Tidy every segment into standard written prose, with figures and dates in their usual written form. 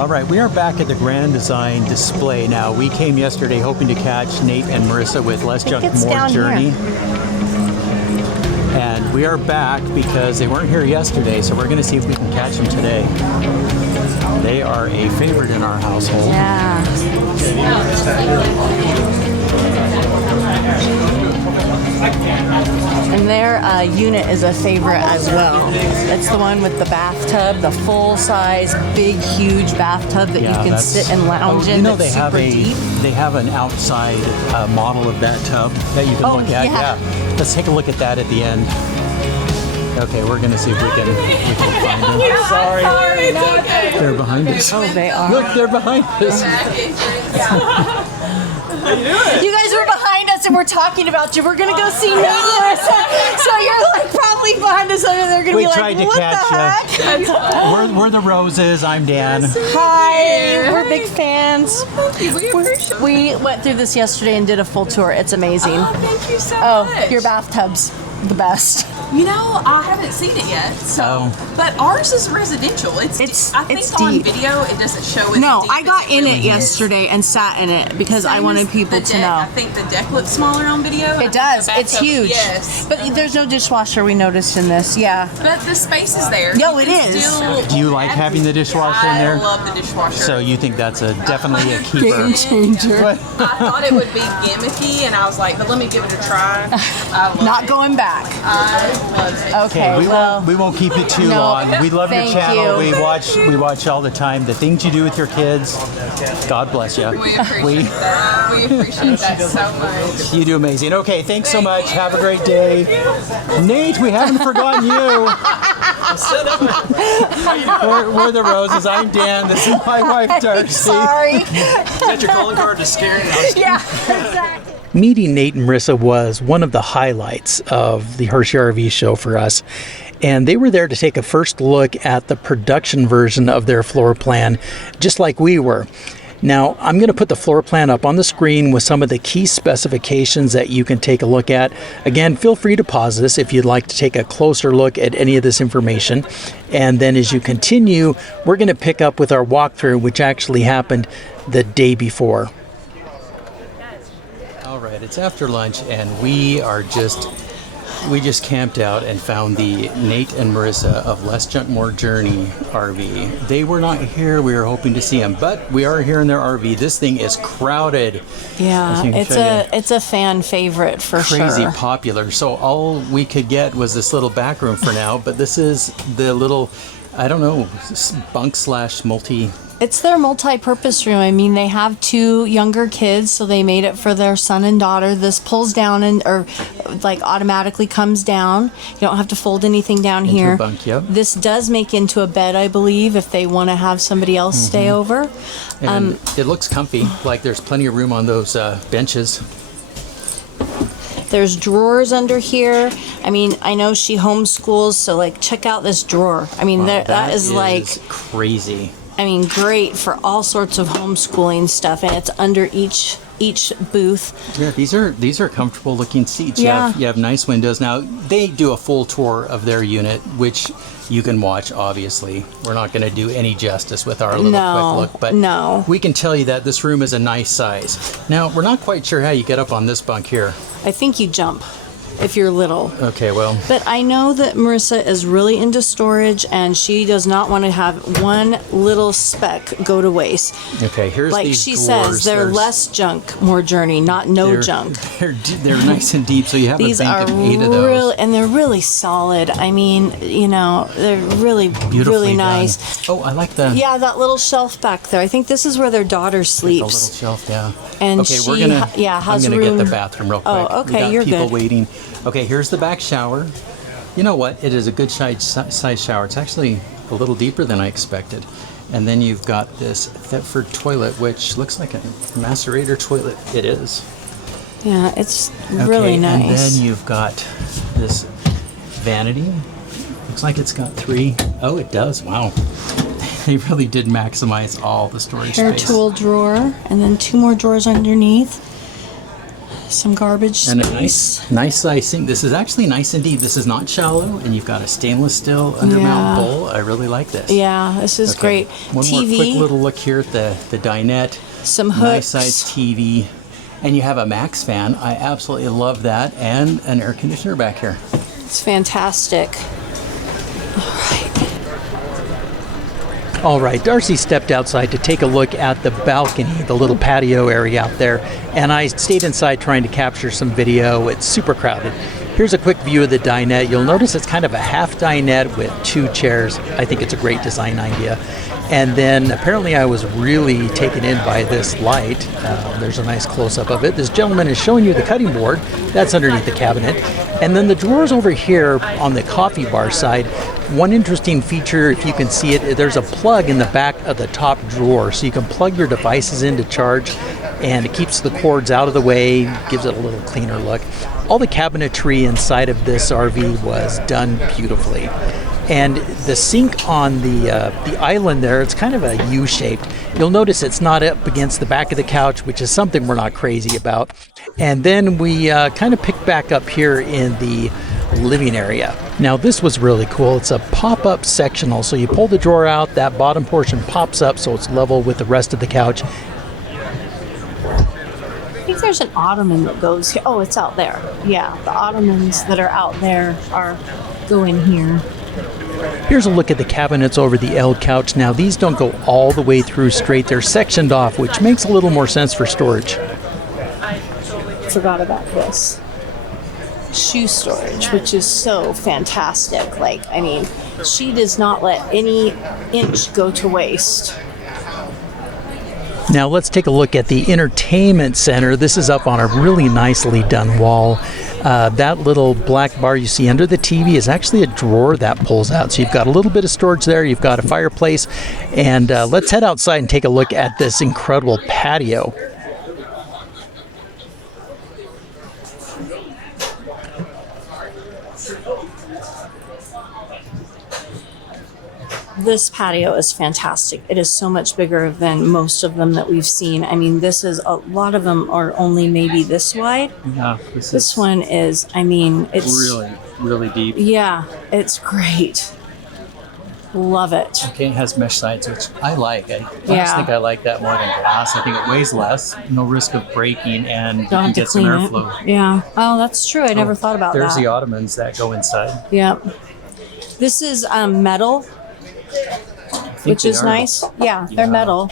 All right, we are back at the Grand Design display now. We came yesterday hoping to catch Nate and Marissa with Less Junk, More Journey. And we are back because they weren't here yesterday, so we're going to see if we can catch them today. They are a favorite in our household. Yeah. And their unit is a favorite as well. It's the one with the bathtub, the full-size, big, huge bathtub that you can sit and lounge in. You know, they have they have an outside model of that tub that you can look at. Yeah. Let's take a look at that at the end. Okay, we're gonna see if we can find them. Sorry. No, okay. They're behind us. Oh, they are. Look, they're behind us. You guys were behind us and we're talking about you. We're gonna go see Nate and Marissa. So you're like probably behind us and they're gonna be like, what the heck? We're the Roses. I'm Dan. Hi, we're big fans. We went through this yesterday and did a full tour. It's amazing. Oh, thank you so much. Your bathtub's the best. You know, I haven't seen it yet. So, but ours is residential. I think on deep. video it doesn't show it. No, deep I got in really it yesterday and sat in it because I wanted people to know. I think the deck looks smaller on video. It does. It's huge. Yes. But there's no dishwasher we noticed in this. Yeah. But the space is there. No, it is. Do you like having the dishwasher in there? I love the dishwasher. So you think that's definitely a keeper? Game changer. I thought it would be gimmicky, and I was like, but let me give it a try. I love Not it. going back. I love it. Okay, we won't keep you too long. We love your thank channel. you. We watch all the time. The things you do with your kids, God bless you. We appreciate that. We appreciate that so much. You do amazing. Okay, thanks so much. Have a great day. Nate, we haven't forgotten you. We're the Roses. I'm Dan. This is my wife, Darcy. Sorry. Is that your calling card to scare me? Yeah, exactly. Meeting Nate and Marissa was one of the highlights of the Hershey RV show for us. And they were there to take a first look at the production version of their floor plan, just like we were. Now, I'm going to put the floor plan up on the screen with some of the key specifications that you can take a look at. Again, feel free to pause this if you'd like to take a closer look at any of this information. And then as you continue, we're going to pick up with our walkthrough, which actually happened the day before. All right, it's after lunch, and we just camped out and found the Nate and Marissa of Less Junk, More Journey RV. They were not here. We were hoping to see them, but we are here in their RV. This thing is crowded. Yeah, it's a fan favorite for sure. Crazy popular. So all we could get was this little back room for now, but this is the little, I don't know, bunk / multi. It's their multi-purpose room. I mean, they have 2 younger kids, so they made it for their son and daughter. This pulls down or automatically comes down. You don't have to fold anything down Into here. a bunk, yep. This does make into a bed, I believe, if they want to have somebody else stay over. And it looks comfy. Like there's plenty of room on those benches. There's drawers under here. I mean, I know she homeschools, so check out this drawer. I mean, Wow, that is crazy. I mean, great for all sorts of homeschooling stuff, and it's under each booth. Yeah, these are comfortable looking seats. Yeah. You have nice windows. Now, they do a full tour of their unit, which you can watch, obviously. We're not going to do any justice with our little quick look, but we can tell you that this room is a nice size. Now, we're not quite sure how you get up on this bunk here. I think you jump if you're little. Okay, well. But I know that Marissa is really into storage, and she does not want to have one little speck go to waste. Okay, here's like these she drawers. says, they're less junk, more journey, not no junk. They're nice and deep, so you have These a bank are of 8 of those. And they're really solid. I mean, they're really, really nice. Done. Oh, I like the... Yeah, that little shelf back there. I think this is where their daughter sleeps. The little shelf, yeah. And okay, she, we're gonna, has I'm gonna room. get the bathroom real quick. Oh, okay, we got you're people good. waiting. Okay, here's the back shower. You know what? It is a good size shower. It's actually a little deeper than I expected. And then you've got this Thetford toilet, which looks like a macerator toilet. It is. Yeah, it's really nice. And then you've got this vanity. Looks like it's got 3. Oh, it does. Wow. They really did maximize all the storage Hair space. tool drawer, and then 2 more drawers underneath. Some garbage And space. a nice size sink. This is actually nice and deep. This is not shallow, and you've got a stainless steel undermount bowl. I really like this. Yeah, this is great. One TV. more quick little look here at the dinette. Some hooks. Nice size TV. And you have a max fan. I absolutely love that. And an air conditioner back here. It's fantastic. All right, Darcy stepped outside to take a look at the balcony, the little patio area out there, and I stayed inside trying to capture some video. It's super crowded. Here's a quick view of the dinette. You'll notice it's kind of a half dinette with 2 chairs. I think it's a great design idea. And then apparently I was really taken in by this light. There's a nice close-up of it. This gentleman is showing you the cutting board. That's underneath the cabinet. And then the drawers over here on the coffee bar side. One interesting feature, if you can see it, there's a plug in the back of the top drawer. So you can plug your devices in to charge, and it keeps the cords out of the way, gives it a little cleaner look. All the cabinetry inside of this RV was done beautifully. And the sink on the island there, it's kind of a U-shaped. You'll notice it's not up against the back of the couch, which is something we're not crazy about. And then we kind of picked back up here in the living area. Now this was really cool. It's a pop-up sectional. So you pull the drawer out, that bottom portion pops up so it's level with the rest of the couch. I think there's an ottoman that goes here. Oh, it's out there. Yeah, the ottomans that are out there go in here. Here's a look at the cabinets over the L couch. Now these don't go all the way through straight. They're sectioned off, which makes a little more sense for storage. Forgot about this. Shoe storage, which is so fantastic. Like, I mean, she does not let any inch go to waste. Now let's take a look at the entertainment center. This is up on a really nicely done wall. That little black bar you see under the TV is actually a drawer that pulls out. So you've got a little bit of storage there. You've got a fireplace. And let's head outside and take a look at this incredible patio. This patio is fantastic. It is so much bigger than most of them that we've seen. I mean, a lot of them are only maybe this wide. Yeah, this one is, I mean, it's really, really deep. Yeah, it's great. Love it. Okay, it has mesh sides, which I like. I just think I like that more than glass. I think it weighs less, no risk of breaking, and you can get some airflow. Yeah. Oh, that's true. I never thought about that. There's the ottomans that go inside. Yep. This is metal, which is nice. Yeah, they're metal.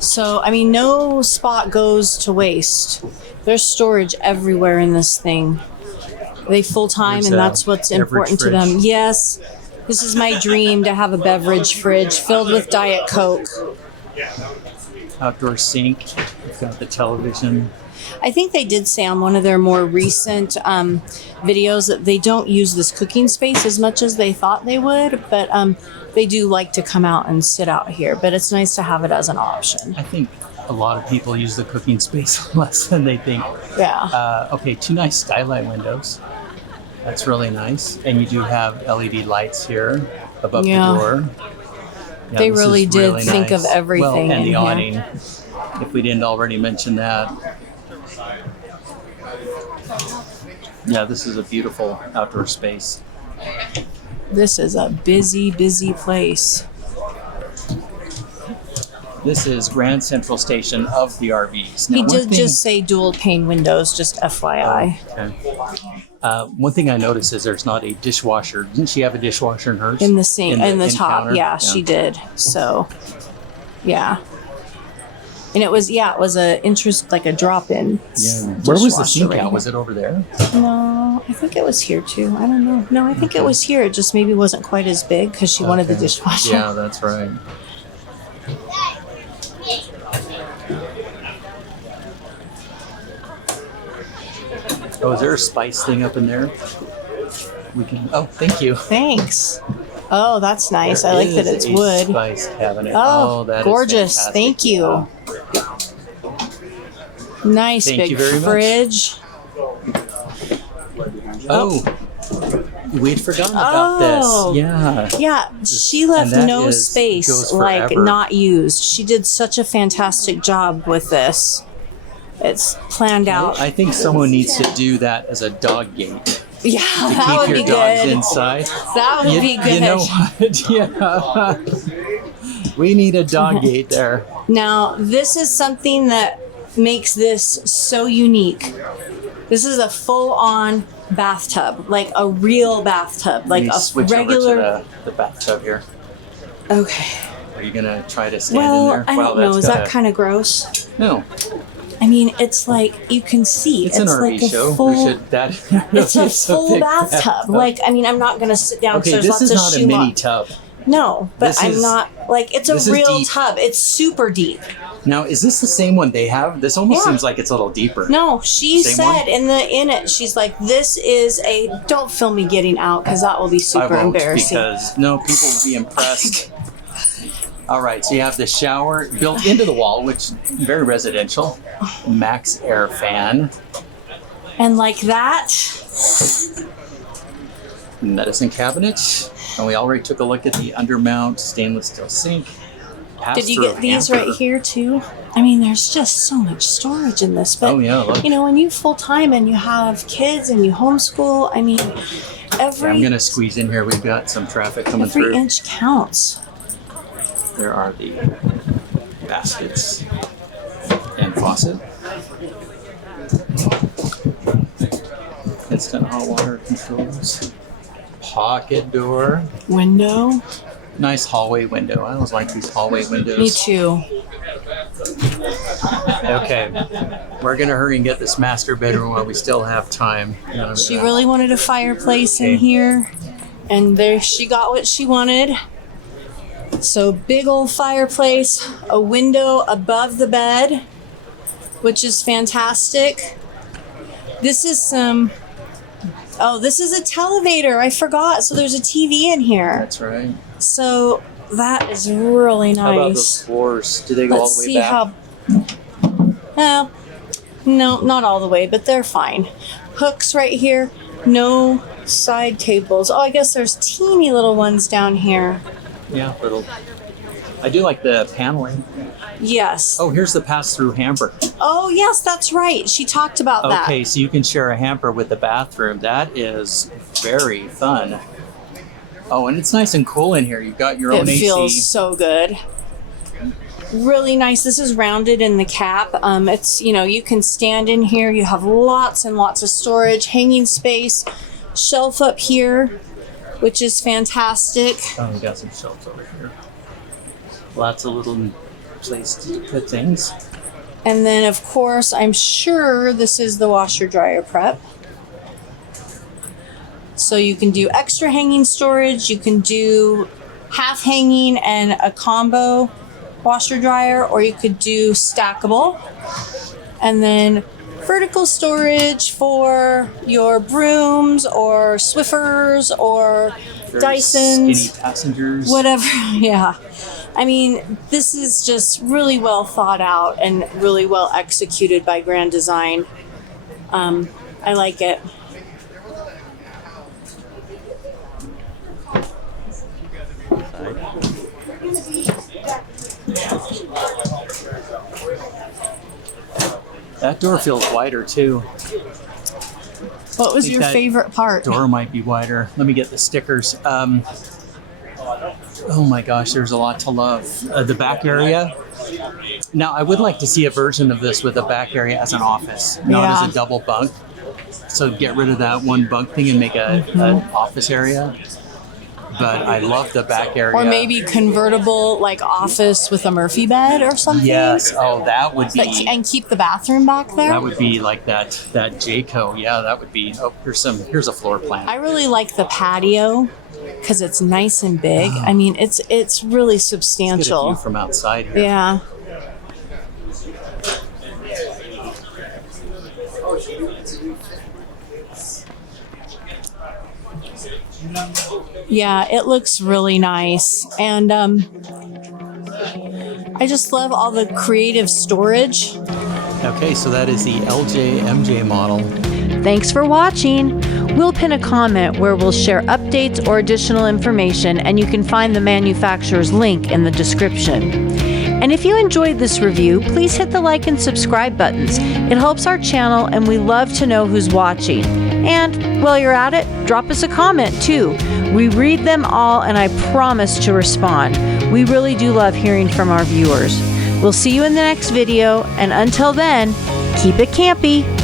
So, I mean, no spot goes to waste. There's storage everywhere in this thing. They full time, and that's what's important to them. Yes. This is my dream, to have a beverage fridge filled with Diet Coke. Outdoor sink. We've got the television. I think they did say on one of their more recent videos that they don't use this cooking space as much as they thought they would, but they do like to come out and sit out here. But it's nice to have it as an option. I think a lot of people use the cooking space less than they think. Yeah. Okay, 2 nice skylight windows. That's really nice. And you do have LED lights here above the door. Yeah, they really did think nice. Of everything. Well, and the awning, here. if we didn't already mention that. Yeah, this is a beautiful outdoor space. This is a busy, busy place. This is Grand Central Station of the RVs. Now, he did just say dual pane windows, just FYI. Okay. One thing I noticed is there's not a dishwasher. Didn't she have a dishwasher in hers? In the sink, in the top. Counter? Yeah, she did. So, yeah. And it was like a drop-in. Yeah. Where was the sink out? Was it over there? No, I think it was here too. I don't know. No, I think it was here. It just maybe wasn't quite as big because she wanted the dishwasher. Yeah, that's right. Oh, is there a spice thing up in there? We can. Oh, thank you. Thanks. Oh, that's nice. I like that it's wood. Spice cabinet. Oh, that gorgeous. is fantastic. Thank you. Nice big fridge. Oh, we'd forgotten about this. Yeah. Yeah, she left no space, like forever. not used. She did such a fantastic job with this. It's planned out. I think someone needs to do that as a dog gate. Yeah, To that keep would your be dogs good. inside. That would be good. You know what? Yeah. We need a dog gate there. Now, this is something that makes this so unique. This is a full-on bathtub, like a real bathtub, like a switch regular. over to the bathtub here. Okay. Are you gonna try to stand in Well, there? I don't know. Is that kind of gross? No. I mean, it's like you can see. It's an RV like a show. full. We should. That. It's a full big bathtub. Like, I mean, I'm not gonna sit down Okay, because this there's is lots not of a shoe mini on. tub. No, but This I'm is- not like it's a this is real deep. tub. It's super deep. Now, is this the same one they have? This almost Yeah. seems like it's a little deeper. No, she Same said one? in it, she's like, this is a. Don't film me getting out because that will be I super won't embarrassing. because no, people will be impressed. All right, so you have the shower built into the wall, which very residential. Max air fan, And like that, medicine cabinet, and we already took a look at the undermount stainless steel sink. did you Pass-through get these hamper. right here too? I mean, there's just so much storage in this. But Oh yeah, look. you know, when you full time and you have kids and you homeschool, I mean, every I'm gonna squeeze in here. We've got some traffic coming every through. inch counts. There are the baskets and faucet. Instant hot water controls. Pocket door. Window. Nice hallway window. I always like these hallway windows. Me too. Okay. We're going to hurry and get this master bedroom while we still have time. She really wanted a fireplace in Okay. here, and there she got what she wanted. So big old fireplace, a window above the bed, which is fantastic. This is some. Oh, this is a televator. I forgot. So there's a TV in here. That's right. So that is really How about those nice. floors? Do they go Let's all the way see back? how. No, not all the way, but they're fine. Hooks right here. No side tables. Oh, I guess there's teeny little ones down here. Yeah, little. I do like the paneling. Yes. Oh, here's the pass-through hamper. Oh, yes, that's right. She talked about that. Okay, so you can share a hamper with the bathroom. That is very fun. Oh, and it's nice and cool in here. You've got your own It AC. feels so good. Really nice. This is rounded in the cap. It's, you know, you can stand in here. You have lots and lots of storage, hanging space, shelf up here, which is fantastic. Oh, we got some shelves over here. Lots of little place to put things. And then, of course, I'm sure this is the washer dryer prep. So you can do extra hanging storage. You can do half hanging and a combo washer dryer, or you could do stackable. And then vertical storage for your brooms or Swiffers or Very Dysons. Skinny passengers. Whatever. Yeah. I mean, this is just really well thought out and really well executed by Grand Design. I like it. That door feels wider too. What was think your that favorite part? Door might be wider. Let me get the stickers. Oh my gosh, there's a lot to love. The back area. Now, I would like to see a version of this with a back area as an office, not Yeah. as a double bunk. So get rid of that one bunk thing and make an office area. But I love the back area. Or maybe convertible like office with a Murphy bed or something. Yes. Oh, that would Like, be. and keep the bathroom back there. That would be like that Jayco. Yeah, that would be. Oh, here's a floor plan. I really like the patio because it's nice and big. I mean, it's really Get a substantial. view from outside here. Yeah. Yeah, it looks really nice. And I just love all the creative storage. Okay, so that is the LJ-MJ model. Thanks for watching. We'll pin a comment where we'll share updates or additional information, and you can find the manufacturer's link in the description. And if you enjoyed this review, please hit the like and subscribe buttons. It helps our channel, and we love to know who's watching. And while you're at it, drop us a comment too. We read them all, and I promise to respond. We really do love hearing from our viewers. We'll see you in the next video, and until then, keep it campy.